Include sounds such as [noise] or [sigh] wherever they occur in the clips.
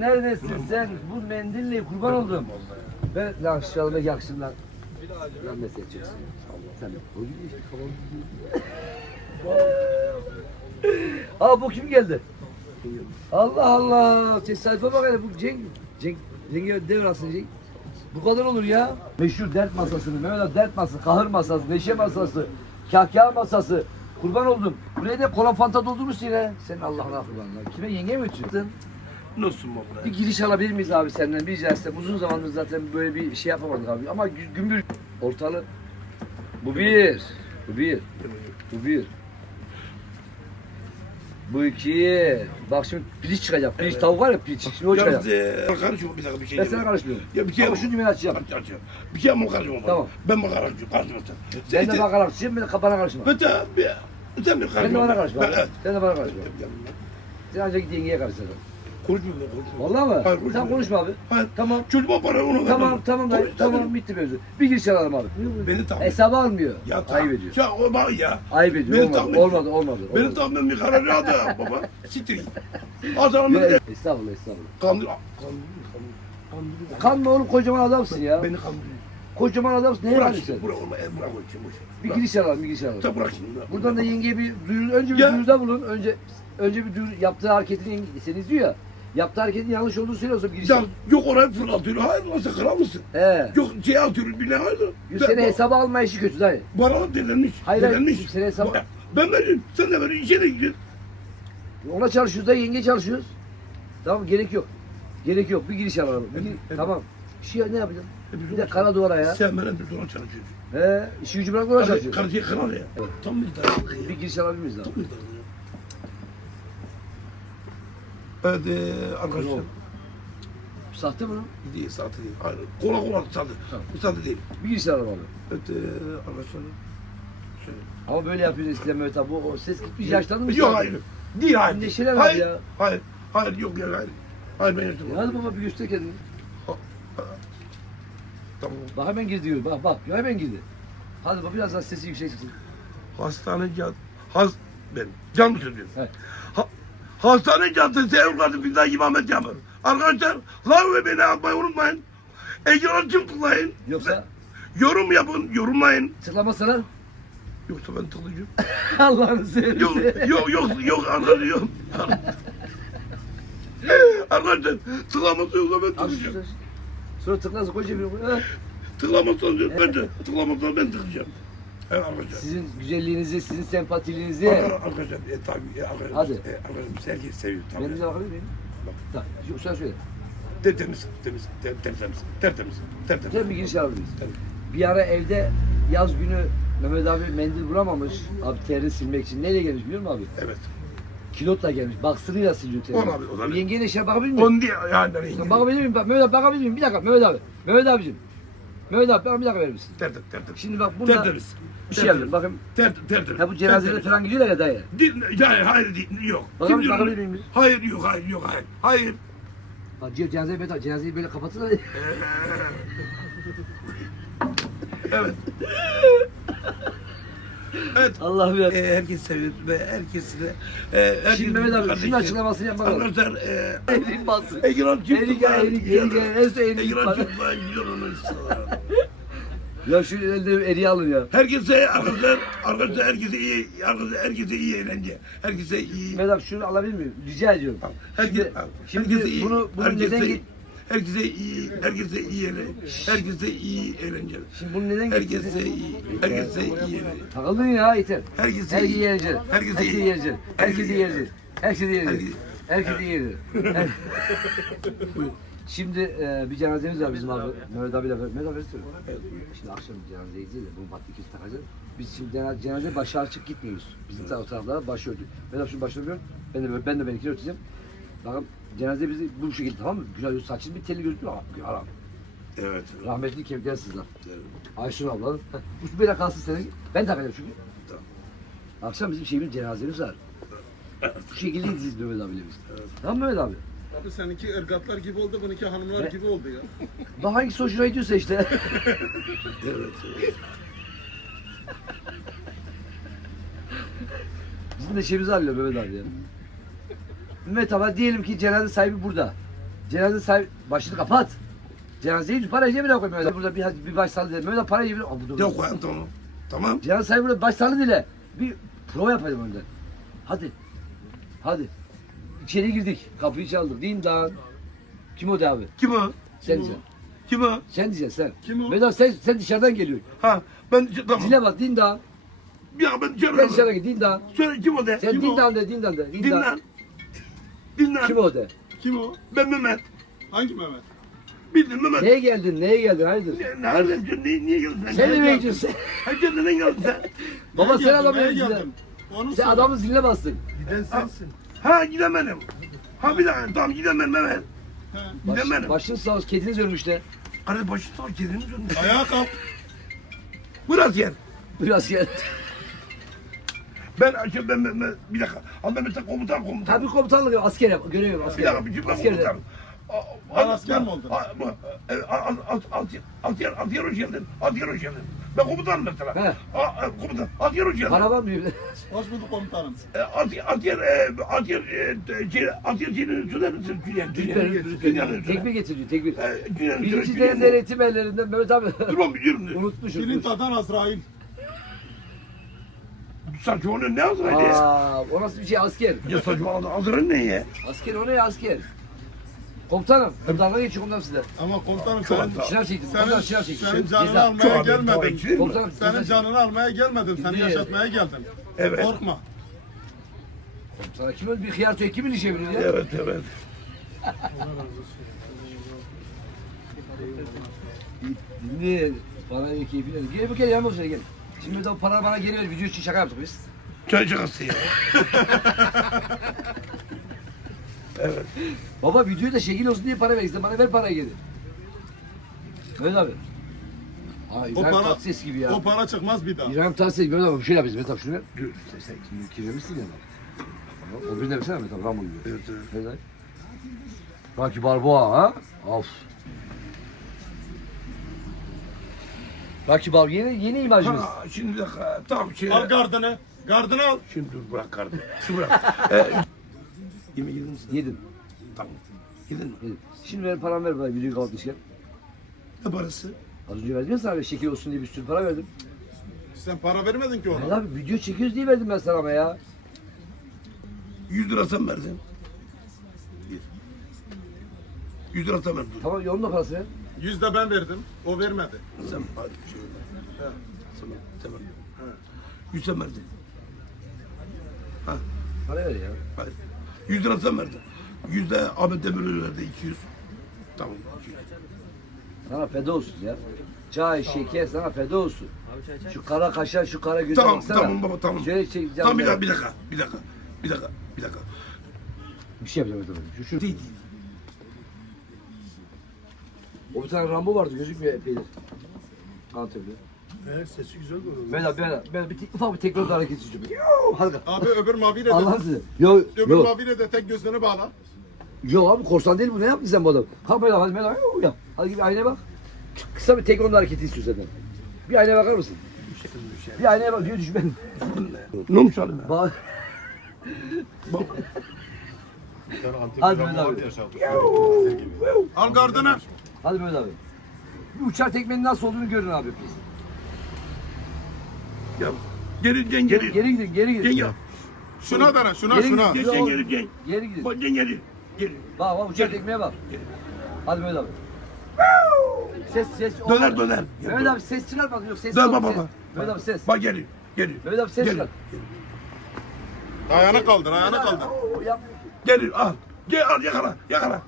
Neredesin sen? Bu mendille kurban oldum. Ben lan şu alma yaksın lan. Lan ne seçeceksin? Sen kafam Aa bu kim geldi? Allah Allah. Tesadüfe bak hele bu Cenk. Cenk. Cenk'e devralsın Cenk. Bu kadar olur ya. Meşhur dert masasını, Mehmet abi dert masası, kahır masası, neşe masası, kahkaha masası. Kurban oldum. Buraya da kola fanta doldurmuşsun yine. Sen Allah'ına kurban lan. Kime yenge mi ötüyorsun? Nasıl baba? Bir giriş alabilir miyiz abi senden? Bir rica. Uzun zamandır zaten böyle bir şey yapamadık abi. Ama gü- gümbür ortalık. Bu bir. Bu bir. Bu bir. Bu iki. Bak şimdi piliç çıkacak. Piliç tavuk var ya piliç. Şimdi o çıkacak. Ya karışma bir dakika bir şey. Ben sana karışmıyorum. Ya bir şey Ama şu düğmeyi açacağım. Aç aç. Bir şey mi karışma bana? Tamam. Ben mi karışıyorum? Karışma sen. Sen de bana karışma. Ben de bana karışma. Ben de bir. Sen mi karışma? Sen de bana karışma. Ben-. Sen de bana karışma. Sen ancak yengeye karışacaksın. Konuşmuyorum ben konuşmuyorum. Vallahi mı? Hayır, Sen konuşma. konuşma abi. Hayır. Tamam. Çocuğuma para onu ver. Tamam tamam dayı. Konuş, Tamam tabii. bitti mevzu. Bir giriş alalım abi. Beni tam. Hesabı almıyor. Ya tam. Ayıp ediyor. Ya o bak ya. Ayıp ediyor. Beni Olmadı, olmadı, olmadı. Benim olmadı. tam ben bir karar aldı [laughs] baba. Siktir git. Adamı Estağfurullah, estağfurullah. kandır. Kandır. Kandır. Kanma oğlum kocaman adamsın ya. Beni kandırıyor. Kocaman adamsın. Neye Bırak sen? Bırak olma. Bırak o için. boş ver. Bir giriş alalım, bir giriş alalım. Sen bırak şimdi. Buradan da yengeye bir duyuru, önce bir duyuruda bulun. Önce önce bir duyuru, yaptığı hareketin yenge, seni izliyor ya. Yaptığı hareketin yanlış olduğunu söylüyorsa bir giriş Ya al. yok orayı fırlatıyor. Hayır lan sen kral mısın? He. Yok şey atıyor bile hayır. Seni hesaba alma işi kötü dayı. Bana delenmiş. Hayır, hayır, delenmiş. seni hesaba- Ben veririm. Sen de verin. İçeri girin. Ona çalışıyoruz da yenge çalışıyoruz. Tamam gerek yok. Gerek yok. Bir giriş alalım. Bir gir- evet. Tamam. Bir şey ne yapacağım? E, Bir de onu- kara duvara ya. Sen bana bir sonra çalışıyorsun. He. işi gücü bırak ona Karıcı çalışıyor. karıcı kral ya. Evet. Tam bir tane. Bir giriş alabilir miyiz abi? Tam bir tane. Evet ee, arkadaşlar. Yok. Sahte mi lan? Değil, sahte değil. Hayır, kola kola sahte. Tamam. Bu sahte değil. Alalım abi. Evet ee, arkadaşlar. Şöyle. Ama böyle yapıyoruz eskiden Mehmet abi. O, ses gitmiş yaşlandın mı? Yok hayır. Değil hayır. Neşeler var hayır. ya. Hayır. Hayır yok ya hayır. Hayır ben yaptım. Ya hadi baba bir göster kendini. Tamam. Bak hemen girdi diyor. Bak bak ya hemen girdi. Hadi bak biraz daha sesi yüksek tutun. Hastane can... Has... Ben can mı söylüyorum? Evet. Ha, hastane caddesi evladı bir daha imamet yapın. Arkadaşlar like ve beni atmayı unutmayın. Ekranı tüm tıklayın. Yoksa Yorum yapın, yorumlayın. tıklamasana. Yoksa ben tıklayacağım. [laughs] Allah'ını seversen. yok, yok, yok, yok, arkadaşlar yok. [laughs] arkadaşlar tıklaması yoksa ben tıklayacağım. Sonra tıklarsa. Ha. Tıklamasından diyor, ben de tıklamasından ben tıklayacağım. Evet arkadaşlar. Sizin güzelliğinizi, sizin sempatiliğinizi. Arkadaşlar, e, tabii, e, arkadaşlar, Hadi. E, arkadaşlar, herkes seviyor tabii. Benim de bakabilir miyim? Bak. Tamam. Şu sen söyle. Tertemiz, temiz, ter- tertemiz, tertemiz, tertemiz. Sen bir giriş alabiliriz. Tabii. Bir ara evde yaz günü Mehmet abi mendil bulamamış. Abi terini silmek için. Neyle gelmiş biliyor musun abi? Evet. Kilotla gelmiş. Baksırıyla siliyor terini. Onu abi, o da ne? Yengeyle şey bakabilir miyim? On diye yani. Sen bakabilir miyim? Bak, Mehmet abi bakabilir miyim? Bir dakika Mehmet abi. Mehmet abicim. Mehmet abi bana bir dakika verir misin? Tertemiz, tertemiz. Şimdi bak burada Tertemiz. bir şey yapıyorum. Bakın Ter, tertemiz. ha bu cenazede Tertemiz. falan gidiyorlar ya dayı. Değil, hayır, hayır değil, yok. Bakalım, diyor bakabilir onu? miyim biz? Hayır, yok, hayır, yok, hayır. Hayır. Bak ce- cenazeyi böyle, cenazeyi böyle kapatırlar. Evet. Evet. Allah'ım ya. E, herkes seviyor ve herkes de e, herkes Şimdi Mehmet abi şunun açıklamasını lazım. Arkadaşlar e, Erik bassın. ekran çıktı. Erik gel, erik, erik gel. En son Ekran bak. çıktı. Ben gidiyorum onu. Ya şu elde eriği alın ya. Herkese arkadaşlar, arkadaşlar herkese iyi, arkadaşlar herkese iyi eğlence. Herkese iyi. Mehmet abi şunu alabilir miyim? Rica ediyorum. Herkes, Şimdi, şimdi herkese iyi. bunu, bunu herkese, neden git? Herkese iyi, herkese iyi eğlence. Herkese iyi eğlence. Şimdi bunu neden Herkese getirdin? iyi, herkese iyi eğlence. Takıldın ya yeter. Herkese Herkese iyi. yeneceksin. Herkese Herkese iyi. yeneceksin. Herkese. Herkese yeneceksin. Herkese- Herkese yeneceksin. Şimdi e, bir cenazemiz var bizim abi. Mehmet abiyle. Mehmet abi versene. Şimdi akşam cenazeye gideceğiz de bunu battı ikisi takacağız. Biz şimdi cenaze, cenaze başı açık gitmiyoruz. Bizim taraf taraflara başı örtük. Mehmet abi başını örtüyorum. Ben de ben de benimkini örteceğim. Bakın cenaze bizi bu şekilde tamam mı? Güzel saçın bir teli gözüküyor. Haram. Evet. Rahmetli kemikler sızlar. Ayşun ablanın. [laughs] Bu böyle kalsın senin. Ben takacağım çünkü. Tamam. Akşam bizim şeyimiz cenazemiz var. Bu şekilde gideceğiz Mehmet abiyle biz. Tamam mı Mehmet abi? Abi seninki ırgatlar gibi oldu, bununki hanımlar Ne? gibi oldu ya. [laughs] Bak hangisi hoşuna gidiyorsa işte. Evet. Bizim de şeyimizi arıyor Mehmet abi ya. Abi diyelim ki cenaze sahibi burada. Cenaze sahibi başını kapat. Cenazeyi para cebine koy Mehmet. Burada bir, bir baş sallı dile. Mehmet parayı cebine. Aa, bu da- Yok koyalım tamam. Tamam. Cenaze sahibi burada baş sallı dile. Bir prova yapalım önden. Hadi. Hadi. İçeri girdik. Kapıyı çaldık. Din dan. Kim o de abi? Kim o? Sen diyeceksin. Kim o? Sen diyeceksin sen. Kim o? Mehmet abi sen, sen dışarıdan geliyorsun. Ha ben tamam. Zile bak din dan. Ya ben Sen dışarıdan git din dan. Söyle kim o de? Sen Kim o? dan de din dan de. Din Dinlen. Kim o de? Kim o? Ben Mehmet. Hangi Mehmet? Bildin Mehmet. Neye geldin? Neye geldin? Hayırdır? Ne- Nereden sen? Niye, niye geldin sen? Sen Nereden nereye geldin? gidiyorsun? Hayır sen neden geldin sen? [laughs] Baba sen geldin, adamı neye zile. geldin? Onu Sen adamın ziline bastın. Giden sensin. Ha gidemedim. Ha bir dakika tamam gidemedim Mehmet. He. Baş, Gidemedim. başın sağ olsun. Kediniz ölmüş de. Kardeş başı sağ ol kedini dönmüş. Ayağa kalk. Biraz yer. Biraz gel. Ben, ben, ben, ben, ben bir dakika. Al Mehmet'e komutan komutan. Tabii komutanlık asker yap. Görev Bir asker. dakika bir cümle Asker komutan. Ben asker mi oldun? Asker, asker hoş geldin. Asker hoş geldin. Ben komutanım mesela. He. A- a- Komutan. Asker hoş geldin. Para var mı? Hoş bulduk komutanım. E, e, e, şey, asker şeyini söyler misin? Dünyanın, dünyanın Tekbir getiriyor tekbir. E, Birinci derin denetim ellerinden Mehmet abi. Dur lan bir yürüm. Unutmuş Filin unutmuş. tadan Azrail. Saçmalama ne Azrail ya? Aa, o nasıl bir şey asker? Ya saçmalama Azrail ne ya? Asker o ne ya asker? Komutanım. Dalga geçiyor komutanım size. Ama komutanım Çok senin, hata. Şınav çektim. Komutanım şınav senin, çektim. senin canını Ceza. almaya Çok gelmedim. mi? Komutanım Senin ceza- canını almaya gelmedim. Seni yaşatmaya geldim. Evet. Korkma. Sana kim öldü? Bir hıyar tüyü kimin işe bilir ya? Evet evet. Dinle. Bana iyi keyfine. Gel bir kere yanıma otur gel. Şimdi bir de o para bana geri ver. Video için şaka yaptık biz. Çay şakası ya. Baba videoyu da şekil olsun diye para ver. İşte bana ver parayı geri. Mehmet abi. Aa, O İbrahim para, Tatlıses gibi ya. o para çıkmaz bir daha. İbrahim Tatlıses gibi. Mehmet abi şöyle yapacağız. Mehmet abi şunu ver. Dur. Sen kimi kirlemişsin ya. Tamam, O birine versene Mehmet abi. Rambo gibi. Evet, evet. Evet. abi. Rocky Balboa ha? Of. Rocky Balboa yeni yeni imajımız. Ha, şimdi bir dakika. Tamam şey. Al gardını. Gardını al. Şimdi dur bırak kardeşim. Şu bırak. [laughs] Ee, Yemeği yedin mi? Yedim. Tamam. Yedin mi? yedim. Şimdi ver paramı ver bana videoyu kapatmışken. Ne parası? Az önce verdim ya sana şekil olsun diye bir sürü para verdim. Sen para vermedin ki ona. abi video çekiyoruz diye verdim ben sana ama ya. 100 lira sen verdin. 100 lira sen verdin. Tamam yolun da parası ver. Yüz de ben verdim. O vermedi. Sen hadi bir şey ver. Sen ver. Sen ver. 100 sen verdin. Ha. Para ver ya. Hayır. 100 lira sen verdin. 100 de Ahmet Demiröz verdi 200. Tamam. 200. Sana feda olsun ya. Çay, şeker sana feda olsun. Şu kara kaşar, şu kara göze Tamam baksana. tamam baba tamam. Şöyle çek, Tamam bir dakika bir dakika. Bir dakika. Bir dakika. Bir dakika. Bir şey yapacağım. Şu, şu. Değil değil. O bir tane Rambo vardı gözükmüyor epeydir. Antep'te. He, sesi güzel. Ben abi ben, ben bir, tek- ufak bir tekrar da hareket. Yoo, Hadi. Abi öbür maviyle Allah de, size. Yo, öbür yo, maviyle de tek gözlerini bağla. yo abi korsan değil bu. Ne yaptın sen bu adam? Kalk böyle hadi ben yoo, yap. Hadi git bir aynaya bak. Kısa bir tekrar hareketi istiyor senden. Bir aynaya bakar mısın? Bir aynaya bak diyor düşman. Ne olmuş ya? Bak. Hadi Mehmet abi. Al gardını. Hadi Mehmet abi. Bir uçar tekmenin nasıl olduğunu görün abi. Biz. Ya. Geri gel Geri, geri. geri gidin, geri gidin. Gel ya. Şuna dene, şuna, Gelin, şuna. Gel gel geri gel. Geri gidin. Bak gel geri. Geri. Bak bak uçar Geri. tekmeye bak. Geri. Hadi Mehmet abi. Ses ses. Döner döner. Mehmet abi ses çıkartmadın yok ses. Dön yok, baba, ses. baba. Mehmet abi ses. Bak geri. Geri. Mehmet abi ses Geri. çıkar. Ayağını kaldır, ayağını kaldır. Oo, yapma. Geri al. Gel al yakala. Yakala.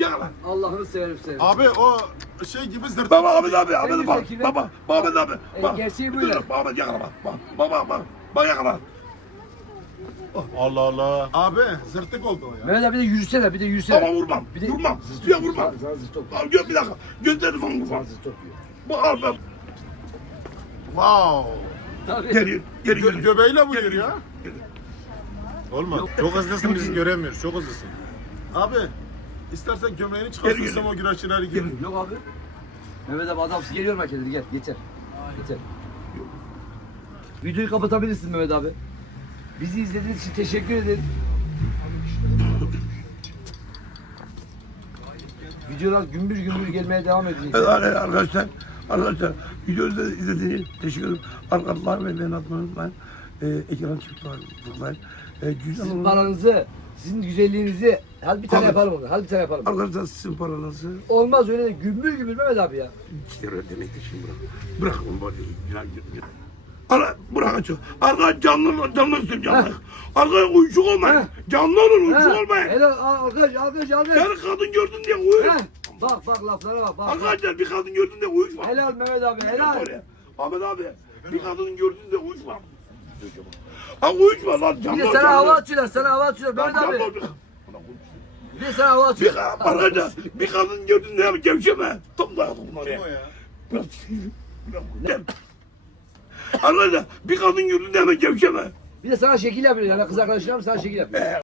Yakala. Allah'ını severim seni. Abi o şey gibi zırt. Baba abi Ahmet Sen bak. güzel Baba baba abi. E, Bak. gerçeği böyle. dur, Ahmet yakala bak. Bak baba bak. Bak yakala. Allah Allah. Abi zırtık oldu o ya. Mehmet abi bir de yürüsene bir de yürüsene. Ama vurmam. Bir de Vurmam. Ya vurmam. Zar zır top. Gö bir dakika. Gözlerini falan vurmam. Zar zır top yiyor. Bak al ben. Wow. Tabii. Geri. Geri Gö geri. göbeğiyle bu yürüyor. ya. Olmaz. Çok hızlısın biz göremiyoruz. Çok hızlısın. Abi istersen gömleğini çıkarsın Geri, geri. o güreşçileri gibi. Yok abi. Mehmet abi adamsız geliyor merkezleri gel yeter. Yeter. Videoyu kapatabilirsin Mehmet abi. Bizi izlediğiniz için teşekkür ederim. Videolar gümbür gümbür gelmeye devam edecek. Evet arkadaşlar, arkadaşlar videoyu izlediğiniz için teşekkür ederim. Arkadaşlar ve beni atmayı unutmayın. Ee, ekran çıktı unutmayın. Ee, güzel Sizin olur. paranızı, sizin güzelliğinizi hadi bir tane yapalım onu. Hadi bir tane yapalım. Arkadaşlar sizin paranızı Olmaz öyle de gümbür gümbür Mehmet abi ya. kere demektir şimdi bırak. Bırak onu bari. Ya, ya. Ara bırak açı. Arka canlı canlı istiyorum canlı. Heh. Arka uyuşuk olmayın. Heh. Canlı olun uyuşuk olmayın. Helal arkadaş arkadaş arkadaş. Yani kadın gördün diye uyuş. Ha, Bak bak laflara bak bak. bak. Arkadaşlar bir kadın gördün diye uyuşma. Helal Mehmet abi helal. Ahmet abi bir kadının gördüğünde uyuşma. Ha uyuşma lan Bir de ol, sana hava atıyorlar sana hava atıyorlar Lan Mehmet abi. Bir sana hava Bir atıyorlar. arkadaşlar bir kadın gördüğünde hemen gevşeme. Tam da bunlar Kim ya. o ya? Biraz biraz- Arkadaşlar bir kadın gördüğünde hemen gevşeme. Bir de sana şekil yapıyor yani kız arkadaşlarım sana şekil yapıyor.